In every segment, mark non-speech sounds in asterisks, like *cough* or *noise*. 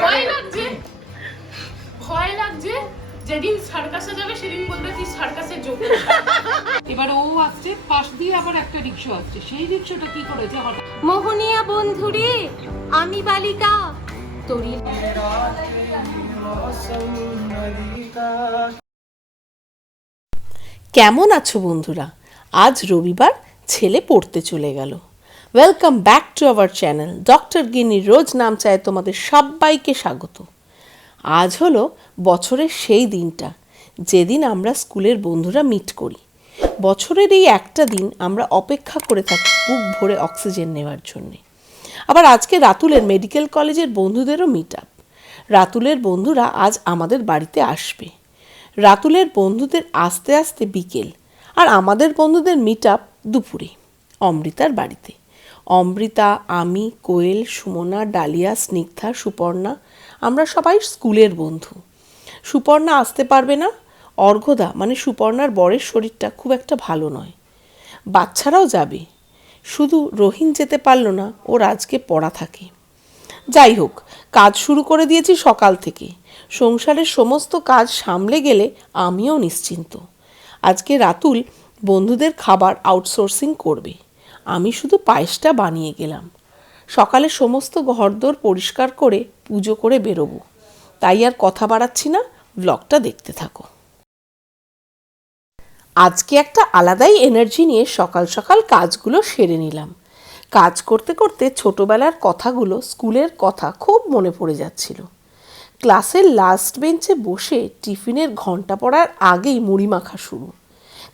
ভয় লাগছে। ভয় লাগছে। যেদিন সার্কাসে যাবে সেদিন বলবে তুই সার্কাসে যোগ এবার ও আসছে পাশ দিয়ে আবার একটা রিক্সা আসছে। সেই রিক্সাটা কি করেছে হঠাৎ? মোহনিয়া বন্ধুরে আমি বালিকা। তোরি কেমন আছো বন্ধুরা? আজ রবিবার ছেলে পড়তে চলে গেল। Welcome back to our channel doctor গিনির রোজ নাম চায় তোমাদের সবাইকে স্বাগত। আজ হলো বছরের সেই দিনটা, যেদিন আমরা স্কুলের বন্ধুরা মিট করি। বছরের এই একটা দিন আমরা অপেক্ষা করে থাকি বুক ভরে অক্সিজেন নেওয়ার জন্যে। আবার আজকে রাতুলের মেডিকেল কলেজের বন্ধুদেরও মিট আপ রাতুলের বন্ধুরা আজ আমাদের বাড়িতে আসবে। রাতুলের বন্ধুদের আস্তে আস্তে বিকেল, আর আমাদের বন্ধুদের মিট আপ দুপুরে, অমৃতার বাড়িতে। অমৃতা, আমি, কোয়েল, সুমনা, ডালিয়া, স্নিগ্ধা, সুপর্ণা, আমরা সবাই স্কুলের বন্ধু। সুপর্ণা আসতে পারবে না, অর্ঘদা মানে সুপর্ণার বরের শরীরটা খুব একটা ভালো নয়। বাচ্চারাও যাবে। শুধু রহিন যেতে পারল না, ওর আজকে পড়া থাকে। যাই হোক, কাজ শুরু করে দিয়েছি সকাল থেকে। সংসারের সমস্ত কাজ সামলে গেলে আমিও নিশ্চিন্ত। আজকে রাতুল বন্ধুদের খাবার আউটসোর্সিং করবে। আমি শুধু পায়েসটা বানিয়ে গেলাম। সকালে সমস্ত ঘরদোর পরিষ্কার করে পুজো করে বেরোবো। তাই আর কথা বাড়াচ্ছি না ব্লগটা দেখতে থাকো। আজকে একটা আলাদাই এনার্জি নিয়ে সকাল সকাল কাজগুলো সেরে নিলাম। কাজ করতে করতে ছোটবেলার কথাগুলো স্কুলের কথা খুব মনে পড়ে যাচ্ছিল। ক্লাসের লাস্ট বেঞ্চে বসে টিফিনের ঘণ্টা পড়ার আগেই মুড়ি মাখা শুরু।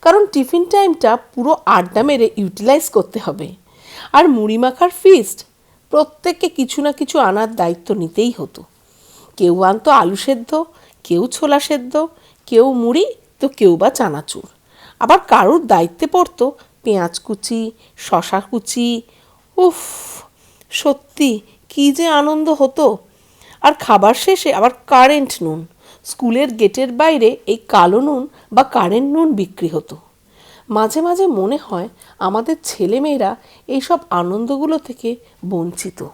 কারণ টিফিন টাইমটা পুরো আড্ডা মেরে ইউটিলাইজ করতে হবে। আর মুড়ি মাখার ফিস্ট প্রত্যেককে কিছু না কিছু আনার দায়িত্ব নিতেই হতো। কেউ আনতো আলু সেদ্ধ, কেউ ছোলা সেদ্ধ, কেউ মুড়ি, তো কেউ বা চানাচুর। আবার কারুর দায়িত্বে পড়তো পেঁয়াজ কুচি শশা কুচি। উফ, সত্যি কী যে আনন্দ হতো। আর খাবার শেষে আবার কারেন্ট নুন। স্কুলের গেটের বাইরে এই কালো নুন বা কারেন্ট নুন বিক্রি হতো। মাঝে মাঝে মনে হয় আমাদের ছেলেমেয়েরা এইসব আনন্দগুলো থেকে বঞ্চিত।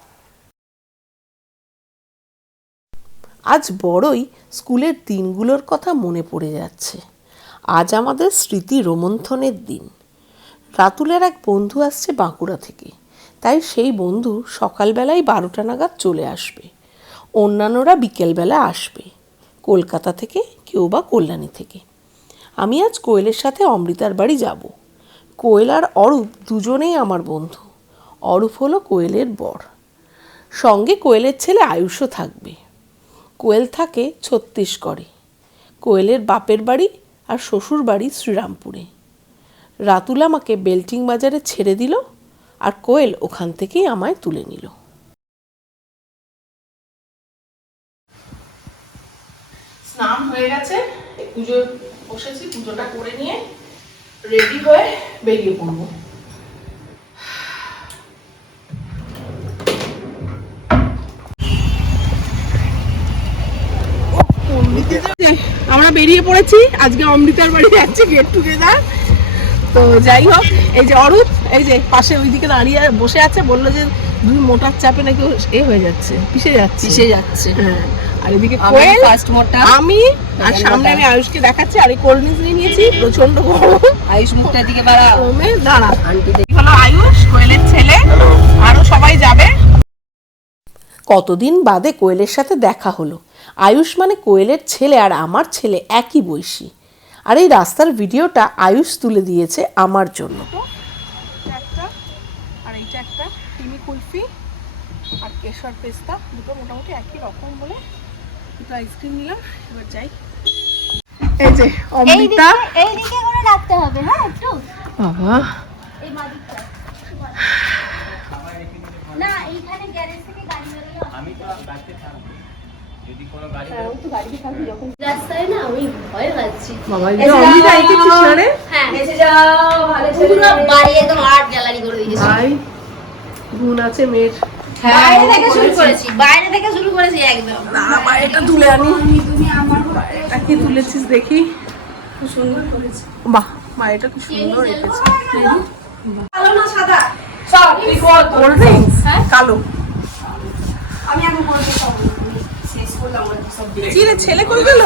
আজ বড়ই স্কুলের দিনগুলোর কথা মনে পড়ে যাচ্ছে। আজ আমাদের স্মৃতি রোমন্থনের দিন। রাতুলের এক বন্ধু আসছে বাঁকুড়া থেকে। তাই সেই বন্ধু সকালবেলায় বারোটা নাগাদ চলে আসবে। অন্যান্যরা বিকেলবেলা আসবে। কলকাতা থেকে কেউ বা কল্যাণী থেকে। আমি আজ কোয়েলের সাথে অমৃতার বাড়ি যাব। কোয়েল আর অরূপ দুজনেই আমার বন্ধু। অরূপ হলো কোয়েলের বর। সঙ্গে কোয়েলের ছেলে আয়ুষও থাকবে। কোয়েল থাকে ছত্তিশগড়ে। কোয়েলের বাপের বাড়ি আর শ্বশুর বাড়ি শ্রীরামপুরে। রাতুল আমাকে বেল্টিং বাজারে ছেড়ে দিল আর কোয়েল ওখান থেকেই আমায় তুলে নিল। স্নান হয়ে গেছে। পুজো বসেছি পুজোটা করে নিয়ে রেডি হয়ে বেরিয়ে পড়ব। আমরা বেরিয়ে পড়েছি আজকে অমৃতার বাড়ি যাচ্ছি গেট টুগেদার তো যাই হোক এই যে অরূপ এই যে পাশে ওইদিকে দাঁড়িয়ে বসে আছে বলল যে দুই মোটার চাপে নাকি এ হয়ে যাচ্ছে পিসে যাচ্ছে। কিসে যাচ্ছে। হ্যাঁ। আর এদিকে কোয়েল? ফার্স্ট মোটা আমি? আর সামনে আমি আয়ুষকে দেখাচ্ছি আর এই কোল্ড ড্রিঙ্কস নিয়ে নিয়েছি প্রচণ্ড গরম। আয়ুষ মুখটার দিকে বাড়া। গরমে দাঁড়া। আন্টি হলো আয়ুষ কোয়েলের ছেলে। আরও সবাই যাবে। কতদিন বাদে কোয়েলের সাথে দেখা হলো? আয়ুষ মানে কোয়েলের ছেলে আর আমার ছেলে একই বয়সী। আর এই রাস্তার ভিডিওটা আয়ুষ তুলে দিয়েছে আমার জন্য। একটা আর এইটা একটা কুলফি আর কেশর পেস্তা দুটো মোটামুটি একই রকম বলে দুটো আইসক্রিম নিলাম এবার যাই। এই যে অমৃতা। এই দিকে করে রাখতে হবে হ্যাঁ একটু। বাবা। এই মাদিকটা না এইখানে গ্যারেজ থেকে গাড়ি বেরোলে আমি রে? হ্যাঁ। করে দিয়েছি। ভাই গুণ আছে মেয়ের। বাইরে থেকে শুরু করেছি। বাইরে থেকে শুরু করেছি একদম। না এটা তুলে আনি। এটা কি তুলেছিস দেখি। খুব সুন্দর করেছে। বাহ মা এটা কি সুন্দর রেখেছে। কালো না সাদা? সব কোল্ড ড্রিঙ্কস কালো। আমি আগে বলতে সব কি রে ছেলে কই গেল?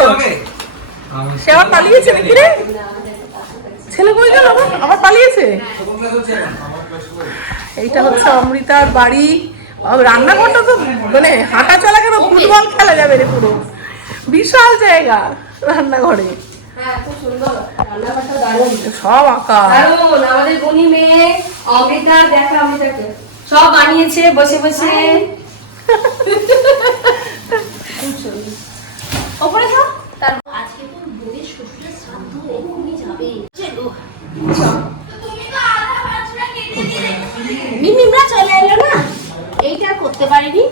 সে আবার পালিয়েছে নাকি রে? ছেলে কই গেল? আবার? পালিয়েছে? এইটা হচ্ছে অমৃতার বাড়ি। রান্নাঘরটা তো মানে হাঁটা চলা কেন? ফুটবল খেলা যাবে রে পুরো। বিশাল জায়গা রান্নাঘরে। হ্যাঁ সব আঁকা। আমাদের গুণী মেয়ে অমৃতা দেখা অমৃতাকে। সব বানিয়েছে বসে বসে। ওপরে যাও তার আজকে তোর বোনের শ্বশুরের শ্রাদ্ধ এক্ষুনি যাবে চলো মিমিমরা চলে এলো না পারিনি।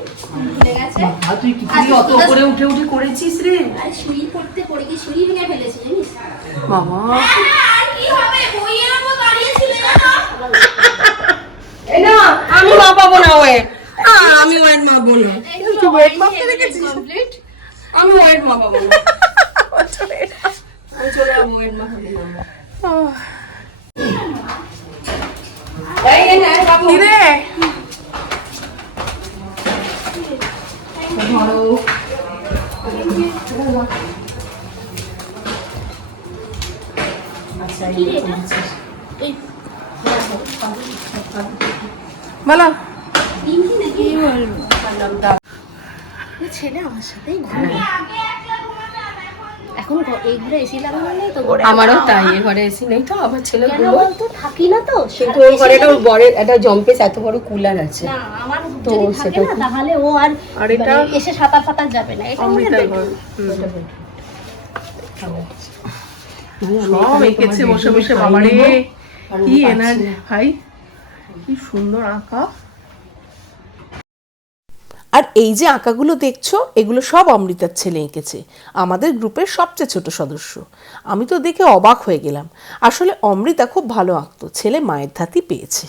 ভুলে গেছে। আর তুই কি অত করে উঠে উঠে করেছিস রে? আর শুই পড়তে পড়ে কি শুই ভেঙে ফেলেছে জানিস? বাবা। কি হবে? বইয়ের উপর দাঁড়িয়েছিল জানো? না আমি মা পাবো না ওয়েট আমি ওয়েট মা বলো তুই? কমপ্লিট আমি ওয়েট মা পাবো না। *laughs* আমি চলে যাব ওয়েট মা হবে না আহ, এই এই বাবু কি রে ধরো বলো ছেলে আমার সাথেই ঘুরে এখন এই ঘরে এসি লাগানো নেই তো আমারও তাই এ ঘরে এসি নেই তো আমার ছেলে বলতো? থাকি না তো কিন্তু ওই ঘরে একটা বরের একটা জম্পেস এত বড় কুলার আছে। না আমার তো থাকে সেটা না তাহলে ও আর আর এটা? মানে এসে সাঁতার ফাতার যাবে না। এটা অমৃতার সব এঁকেছে বসে বসে বাবারে কি এনার্জি ভাই কি সুন্দর আঁকা। আর এই যে আঁকাগুলো দেখছ, এগুলো সব অমৃতার ছেলে এঁকেছে, আমাদের গ্রুপের সবচেয়ে ছোট সদস্য। আমি তো দেখে অবাক হয়ে গেলাম। আসলে অমৃতা খুব ভালো আঁকতো, ছেলে মায়ের ধাতি পেয়েছে।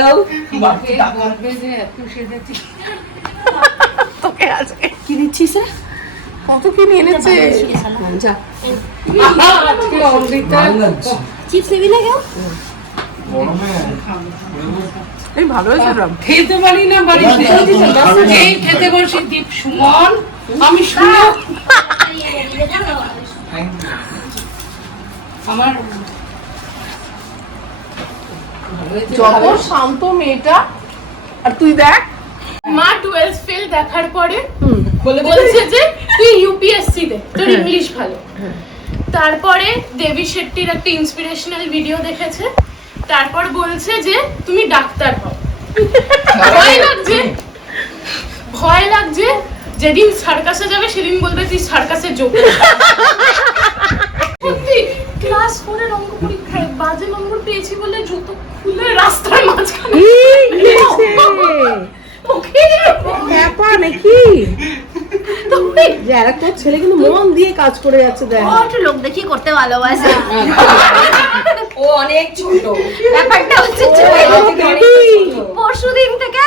গেল। তোকে আজকে। কি দিচ্ছিস কত কি নিয়ে এনেছে? যা। অমৃতা। চিপস নিবি না কেউ? এই ভালো হয়েছে রাম খেতে পারি না বাড়িতে এই খেতে বসে দীপ সুমন আমি শুনে। আমার যত শান্ত মেয়েটা আর তুই দেখ। মা টুয়েলভ ফেল দেখার পরে বলছে যে তুই ইউপিএসসি দে তোর ইংলিশ ভালো। তারপরে দেবী শেট্টির একটা ইন্সপিরেশনাল ভিডিও দেখেছে। তারপর বলছে যে তুমি ডাক্তার হও। ভয় লাগছে। ভয় লাগছে যেদিন সার্কাসে যাবে সেদিন বলবে তুই সার্কাসের যোগ্য সত্যি ক্লাস ফোরের অঙ্ক পরীক্ষায় বাজে নম্বর পেয়েছি বলে জুতো খুলে রাস্তার মাঝখানে ওকে নাকি? তুমি তোর ছেলে কিন্তু মন দিয়ে কাজ করে যাচ্ছে দেখ। একটু লোক দেখি করতে ভালোবাসে। ও অনেক ছোট। ব্যাপারটা হচ্ছে পরশু দিন থেকে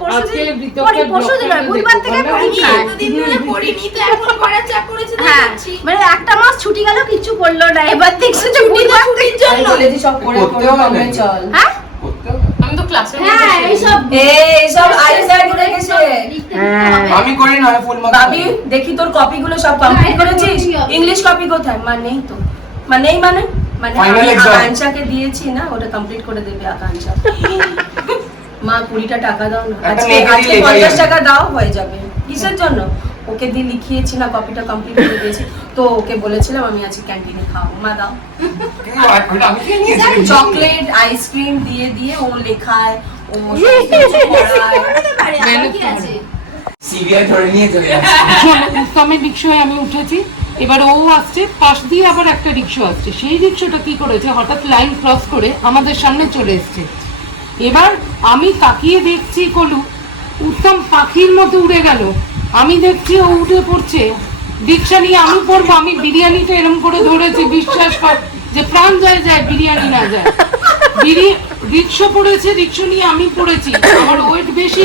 পরশু আজকে দিন বিতর্কের পরশু দিন ব্লকটা বুধবার থেকে দেখলাম। পরীক্ষা এতদিন ধরে পড়িনি তো এখন পড়ার চাপ পড়েছে তো করছি। মানে একটা মাস ছুটি গেল কিছু করল না। এবার দেখছ যে আমি বলেছি সব করে করে চল। হ্যাঁ? আমি তো ক্লাসে হ্যাঁ এইসব এই সব আইসাইড করে গেছে লিখতে দিতে হবে। আমি করি না ফুল বাবি দেখি তোর কপিগুলো সব কমপ্লিট করেছিস? ইংলিশ কপি কোথায়? মা নেই তো। মা নেই মানে মানে আকাঙ্ক্ষাকে দিয়েছি না ওটা কমপ্লিট করে দেবে আকাঙ্ক্ষা। *laughs* মা কুড়িটা টাকা দাও না। আজকে আজকে পঞ্চাশ টাকা দাও হয়ে যাবে। কিসের জন্য? ওকে দিয়ে লিখিয়েছি না কপিটা কমপ্লিট করে দিয়েছি। তো ওকে বলেছিলাম আমি আজকে ক্যান্টিনে খাব মা দাও। চকলেট আইসক্রিম দিয়ে দিয়ে ও লেখায় ও। সিবিআই *laughs* ধরে নিয়ে চলে রিক্সায় আমি উঠেছি এবার ও আসছে পাশ দিয়ে আবার একটা রিক্সা আসছে। সেই রিক্সাটা কি করেছে হঠাৎ লাইন ক্রস করে আমাদের সামনে চলে এসছে। এবার আমি তাকিয়ে দেখছি কলু উত্তম পাখির মতো উড়ে গেল। আমি দেখছি ও উঠে পড়ছে। রিক্সা নিয়ে আমি পড়ব, আমি বিরিয়ানিটা এরম করে ধরেছি, বিশ্বাস কর, যে প্রাণ যায় যায়, বিরিয়ানি না যায়। বিরি, রিক্সো পড়েছে, রিক্সো নিয়ে আমি পড়েছি। আমার ওয়েট বেশি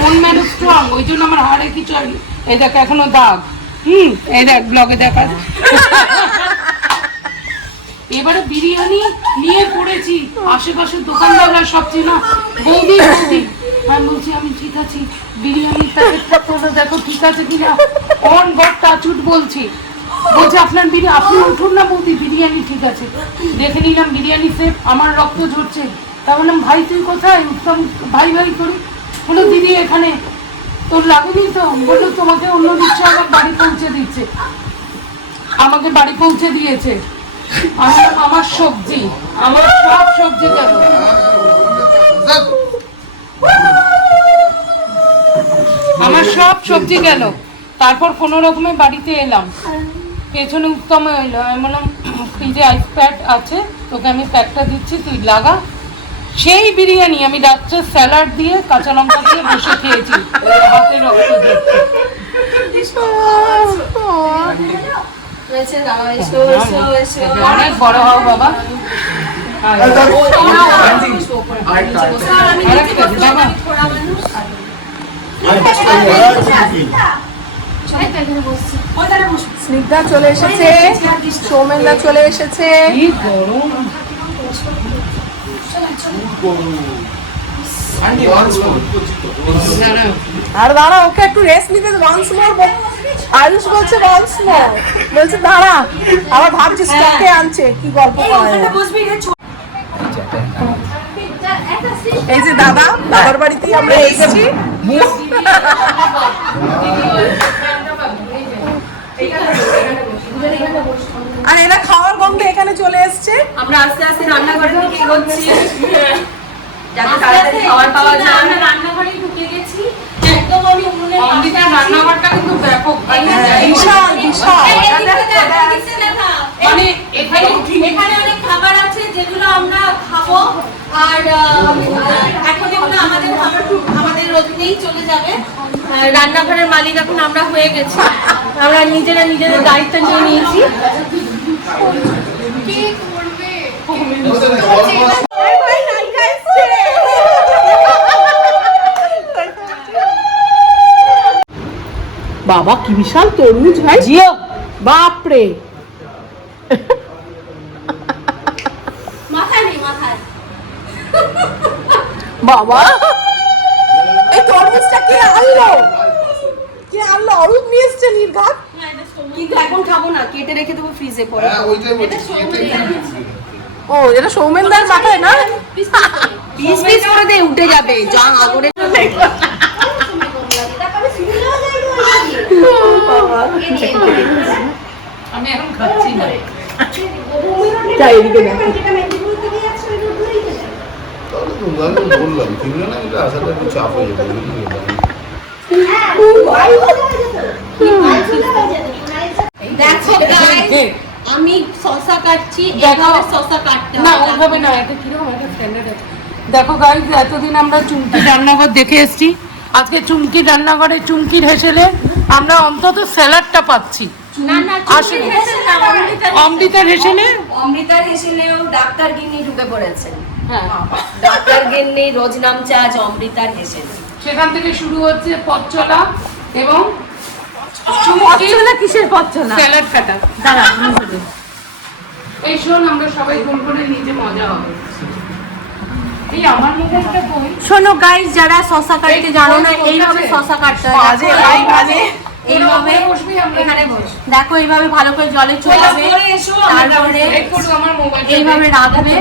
মন ম্যান স্ট্রং ওই জন্য আমার হাড়ে কিছু এই দেখ, এখনও দাগ। হুম, এই দেখ ব্লগে দেখা এবারে বিরিয়ানি নিয়ে পড়েছি। আশেপাশের দোকানদাররা সব চেনা। বৌদি বৌদি আমি বলছি আমি ঠিক আছি। বিরিয়ানির প্যাকেটটা দেখো ঠিক আছে কিনা? অন টাচুট বলছি। আপনার বিরিয়ানি আপনি উঠুন না বৌদি বিরিয়ানি ঠিক আছে। দেখে নিলাম বিরিয়ানি সেফ আমার রক্ত ঝরছে। তা বললাম ভাই তুই কোথায়? উত্তম ভাই ভাই করি বলো দিদি এখানে। তোর লাগেনি তো? বলল তোমাকে অন্য দিচ্ছে আমার বাড়ি পৌঁছে দিচ্ছে। আমাকে বাড়ি পৌঁছে দিয়েছে। আমি বললাম, আমার সবজি আমার সব সবজি গেল আমার সব সবজি গেল। তারপর কোনো রকমে বাড়িতে এলাম। পেছনে উত্তম এলো আমি বললাম ফ্রিজে আইস প্যাড আছে তোকে আমি প্যাকটা দিচ্ছি তুই লাগা। সেই বিরিয়ানি আমি রাত্রে স্যালাড দিয়ে কাঁচা লঙ্কা দিয়ে বসে খেয়েছি। হাতে রক্ত এসো এসো এসো। অনেক বড় হও বাবা। স্নিগ্ধা চলে এসেছে, সৌমেনদা চলে এসেছে। আর দাঁড়া, ওকে একটু রেস্ট নিতে ওয়ান্স মোর আয়ুষ বলছে ওয়ান্স মোর বলছে, দাঁড়া, আবার ভাবছিস কাকে আনছে, কি গল্প এই যে দাদা দাদার বাড়িতেই আমরা এসেছি। আর এরা খাওয়ার গন্ধে এখানে চলে এসছে। আমরা আস্তে আস্তে রান্নাঘরের দিকে এগোচ্ছি খাবার পাওয়া যায়। আমরা রান্নাঘরে ঢুকে গেছি। একদম আমি উনুনের অমৃতার রান্নাঘরটা কিন্তু ব্যাপক বিশাল বিশাল। এই এদিকে দেখা, এদিকে দেখা। মানে এখানে এখানে অনেক খাবার আছে যেগুলো আমরা খাব। আর এখন এগুলো আমাদের আমাদের চলে যাবে। রান্নাঘরের মালিক এখন আমরা হয়ে গেছি। আমরা নিজেরা নিজেদের দায়িত্ব নিয়ে নিয়েছি বাবা কি বিশাল তরমুজ ভাই। জিও বাপরে মাথায় নেই মাথায় বাবা! এই তরমুজটা কে আনলো? কে আনলো? অরূপ নিয়ে এসছে নির্ঘাত। কিন্তু এখন খাব না কেটে রেখে দেবো ফ্রিজে পরে। ও এটা সৌমেনদার মাথায় না? পিস পিস করে। দে উঠে যাবে। যা আগরে আমি এখন খাচ্ছি না। যাই এদিকে দেখো। বললাম না এটা আসাটা একটু চাপ হয়ে যাবে দেখো। guys, আমি শসা কাটছি এভাবে শসা কাটতে না না এটা কীরকম একটা স্ট্যান্ডার্ড আছে। দেখো গাইজ এতদিন আমরা চুমকির রান্নাঘর দেখে এসেছি। আজকে চুমকি রান্নাঘরে চুমকির হেসেলে আমরা অন্তত স্যালাডটা পাচ্ছি। অমৃতার হেসেলে অমৃতার হেসেলেও ডাক্তার গিন্নি ঢুকে পড়েছেন হ্যাঁ। ডাক্তার গিন্নি রোজ নামছে আজ অমৃতার হেসেল। সেখান থেকে শুরু হচ্ছে পথ চলা এবং কিসের পচ্ছনা স্যালাড কাটা। দাঁড়া এই শোন আমরা সবাই গোল করে নিজে মজা হবে। শোনো গাইস যারা শসা কাটতে জানো না এইভাবে শসা কাটতে হয়। এইভাবে এখানে দেখো এইভাবে ভালো করে জলে তারপরে মোবাইলটা এইভাবে রাখবে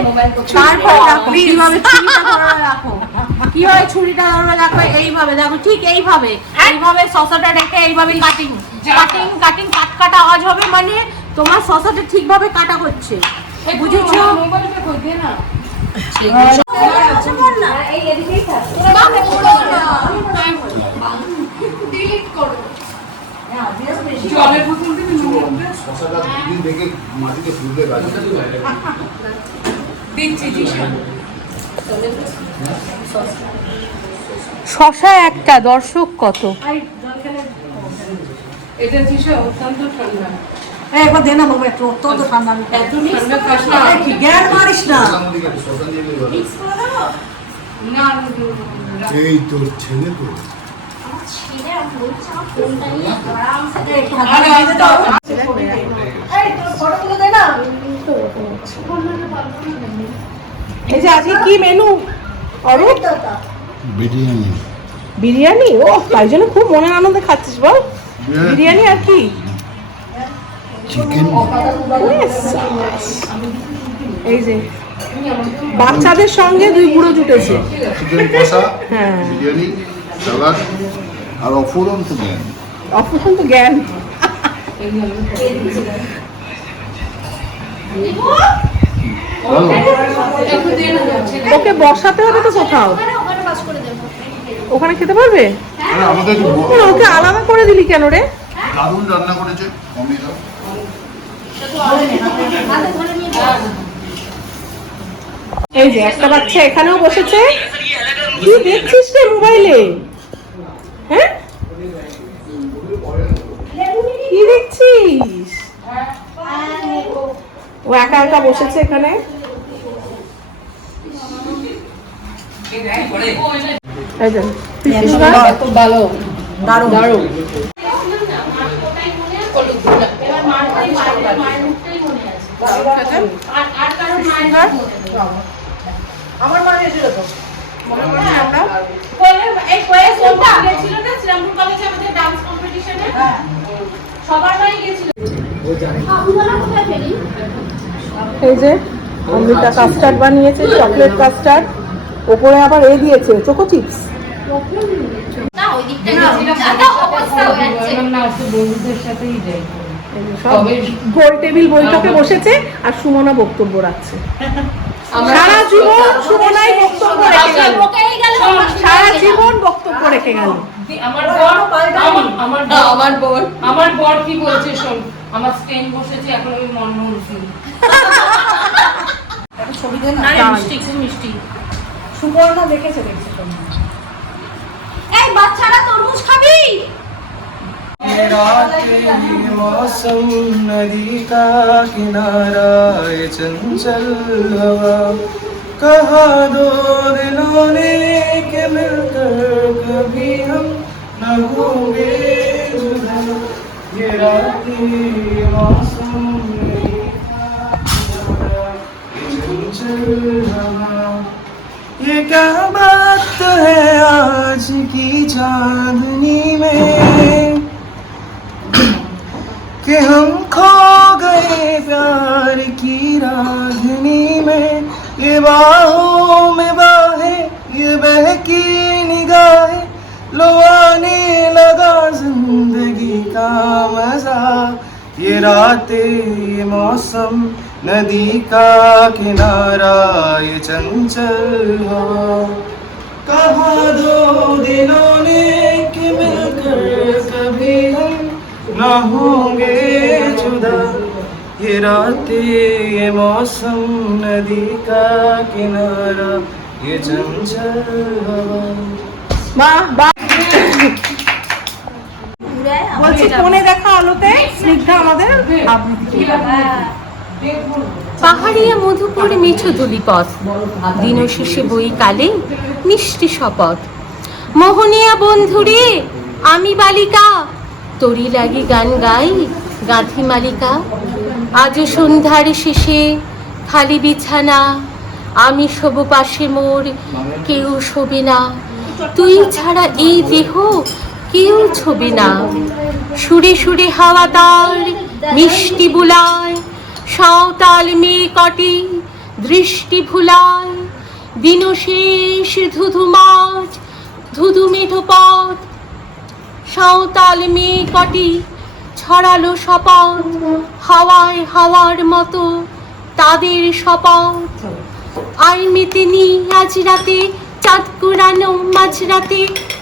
তারপর রাখো কীভাবে ছুরিটা ধরে রাখো কীভাবে ছুরিটা ধরে রাখো এইভাবে দেখো ঠিক এইভাবে এইভাবে শসাটা রেখে এইভাবে কাটিং কাটিং কাটিং কাট কাটা আওয়াজ হবে মানে তোমার শসাটা ঠিকভাবে কাটা হচ্ছে বুঝেছ দে না জলের বোতল দিবি শশাটা দুদিন দেখে মাটিতে ফুললে গাছ দিচ্ছি দিচ্ছি শশা একটা দর্শক কত? এটা অত্যন্ত ঠান্ডা একবার দে না বাবা একটু অত্যন্ত ঠান্ডা এত ঠান্ডা খাস না গ্যাস মারিস না না। এই তোর ছেলে তো। এই যে আজকে কি মেনু অরূপ? বিরিয়ানি। বিরিয়ানি? ও তাই জন্য খুব মনের আনন্দে খাচ্ছিস বল। বিরিয়ানি। আর কি? চিকেন এই যে বাচ্চাদের সঙ্গে দুই বুড়ো জুটেছে। হ্যাঁ। বিরিয়ানি আর অফুরন্ত জ্ঞান। অফুরন্ত জ্ঞান। ওকে বসাতে হবে তো কোথাও। ওখানে খেতে পারবে? ওকে আলাদা করে দিলি কেন রে? দারুণ রান্না করেছে অমিতা এই যে একটা বাচ্চা এখানেও বসেছে। কি দেখছিস রে মোবাইলে? হ্যাঁ? কি দেখছিস? ও একা একা বসেছে এখানে? এই যে, পিসির গাছ। ভালো। দারুণ। দারুণ। আমার মা এসেছিল তো এই কয়ে সোমটা গেছিল না শ্রীরামপুর কলেজে আমাদের ডান্স কম্পিটিশনে সবার বাড়ি গেছিল বাবুগুলো কোথায় ফেলি এই যে অমৃতা কাস্টার্ড বানিয়েছে চকলেট কাস্টার্ড ওপরে আবার এ দিয়েছে চোকো চিপস গোল টেবিল বৈঠকে বসেছে আর সুমনা বক্তব্য রাখছে। সারা জীবন সুমনাই বক্তব্য রেখে গেল। সারা জীবন বক্তব্য রেখে গেল। আমার বর আমার- আমার বর- আমার বর। কি বলছে শোন আমার স্টেন বসেছে এখন আমি মনমোহন সিং। ছবি দে না। মিষ্টি খুব মিষ্টি। সুবর্ণা দেখেছে দেখছি। এই বাচ্চারা তরমুজ খাবি? मौसम नदी का किनारा ये चंचल हवा। कहा दो दिलों ने के मिलकर कभी हम न होंगे ये रात मौसम ये क्या बात है आज की चांदनी में? कि हम खो गए प्यार की रागनी में। ये बाहों में बाहें, ये बहकी निगाहें। लो आने लगा ज़िंदगी का मज़ा। ये रातें, ये मौसम, नदी का किनारा, ये चंचल हवा। कहा दो दिनों ने कि मिलकर कभी हम ना होंगे जुदा ये रातें ये मौसम नदी का किनारा ये चंचल हवा বাহ বাহ বলছি ফোনে দেখা আলোতে স্নিগ্ধা আমাদের আবৃত্তি করবে। পাহাড়িয়া মধুপুর মিঠু দুলিপথ দিন শেষে বই কালে মিষ্টি শপথ মোহনিয়া বন্ধুরে আমি বালিকা তরি লাগি গান গাই গাঁথি মালিকা। আজ সন্ধ্যার শেষে খালি বিছানা, আমি শোব পাশে মোর, কেউ শোবে না। তুই ছাড়া এই দেহ কেউ ছবি না। সুরে সুরে হাওয়া তার মিষ্টি বুলায়, সাঁওতাল মেয়ে কটি, দৃষ্টি ভুলায়। দিন শেষ ধুধু মাঠ ধুধু মেঠো পথ সাঁওতাল মেয়ে কটি ছড়ালো শপথ হাওয়ায় হাওয়ার মতো তাদের শপথ আর মেতে নি আজ রাতে চাঁদ কুড়ানো মাঝরাতে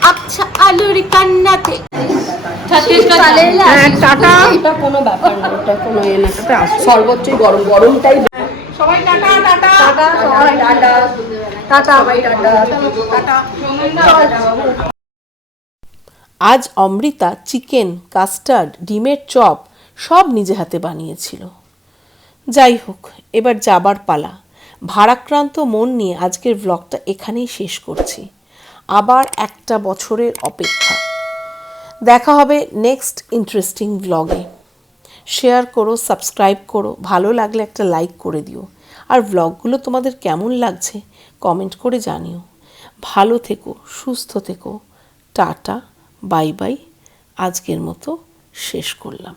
আচ্ছা আলোর কান্নাতে। টাটা। এটা কোনো ব্যাপার না ওটা কোনো এ না। সর্বোচ্চই গরম গরমটাই সবাই টাটা টাটা। সবাই টাটা। টাটা সবাই টাটা। আজ অমৃতা চিকেন, কাস্টার্ড, ডিমের চপ সব নিজে হাতে বানিয়েছিল। যাই হোক, এবার যাবার পালা। ভারাক্রান্ত মন নিয়ে আজকের ব্লগটা এখানেই শেষ করছি। আবার একটা বছরের অপেক্ষা। দেখা হবে নেক্সট ইন্টারেস্টিং ব্লগে শেয়ার করো সাবস্ক্রাইব করো, ভালো লাগলে একটা লাইক করে দিও। আর ব্লগগুলো তোমাদের কেমন লাগছে কমেন্ট করে জানিও। ভালো থেকো, সুস্থ থেকো। টাটা। Bye bye. আজকের মতো শেষ করলাম।